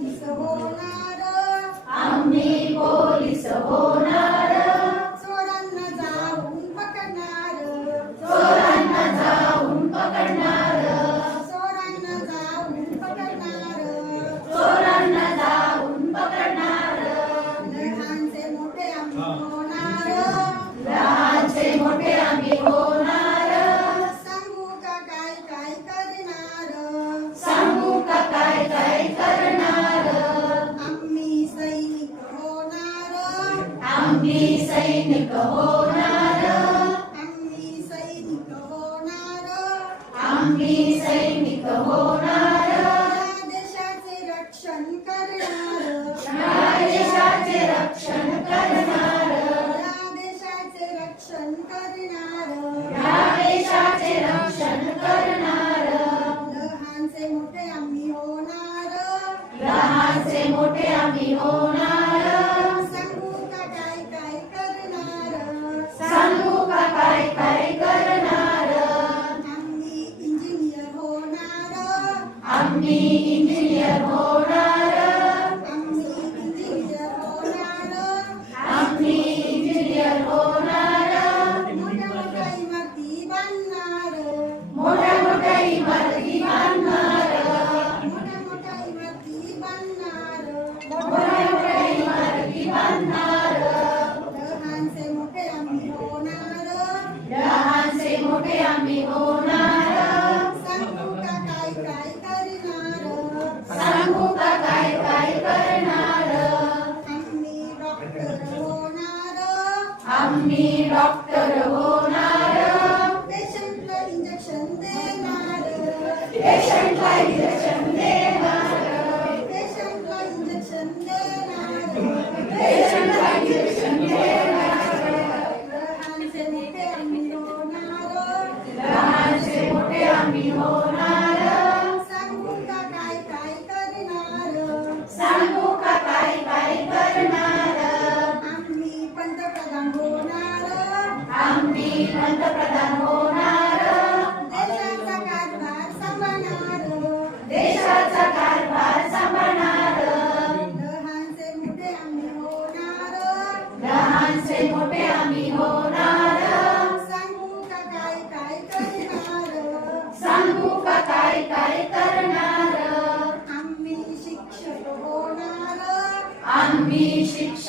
police होणार, आम्ही police होणार, चोरांना जाऊन पकडणार, चोरांना जाऊन पकडणार, चोरांना जाऊन पकडणार, चोरांना जाऊन पकडणार, लहानचे मोठे आम्ही होणार, लहानचे मोठे आम्ही होणार, सांगू का काय काय करणार, सांगू का काय काय करणार, आम्ही सैनिक होणार, आम्ही सैनिक होणार, आम्ही सैनिक होणार, आम्ही सैनिक होणार, या देशाचे रक्षण करणार, या देशाचे रक्षण करणार, या देशाचे रक्षण करणार, या देशाचे रक्षण करणार, लहानचे मोठे आम्ही होणार, लहानचे मोठे आम्ही होणार, सांगू का काय काय करणार, सांगू का काय काय करणार, आम्ही इंजिनियर होणार, आम्ही इंजिनियर होणार, आम्ही इंजिनियर होणार, आम्ही इंजिनियर होणार, मोठ्या मोठ्या इमारती बांधणार, मोठ्या मोठ्या इमारती बांधणार, मोठ्या मोठ्या इमारती बांधणार, मोठ्या मोठ्या इमारती बांधणार, लहानचे मोठे आम्ही होणार, लहानचे मोठे आम्ही होणार, सांगू का काय काय करणार, सांगू का काय काय करणार, आम्ही डॉक्टर होणार, आम्ही डॉक्टर होणार, पेशंटला इंजेक्शन देणार, पेशंटला इंजेक्शन देणार, पेशंटला इंजेक्शन देणार, पेशंटला इंजेक्शन देणार, लहानचे मोठे आम्ही होणार, लहानचे मोठे आम्ही होणार, सांगू का काय काय करणार, सांगू का काय काय करणार, आम्ही पंतप्रधान होणार, आम्ही पंतप्रधान होणार, देशाचा कारभार सांभाळणार, देशाचा कारभार सांभाळणार, लहानचे मोठे आम्ही होणार, लहानचे मोठे आम्ही होणार, सांगू का काय काय करणार, सांगू का काय काय करणार, आम्ही शिक्षक होणार, आम्ही शिक्षक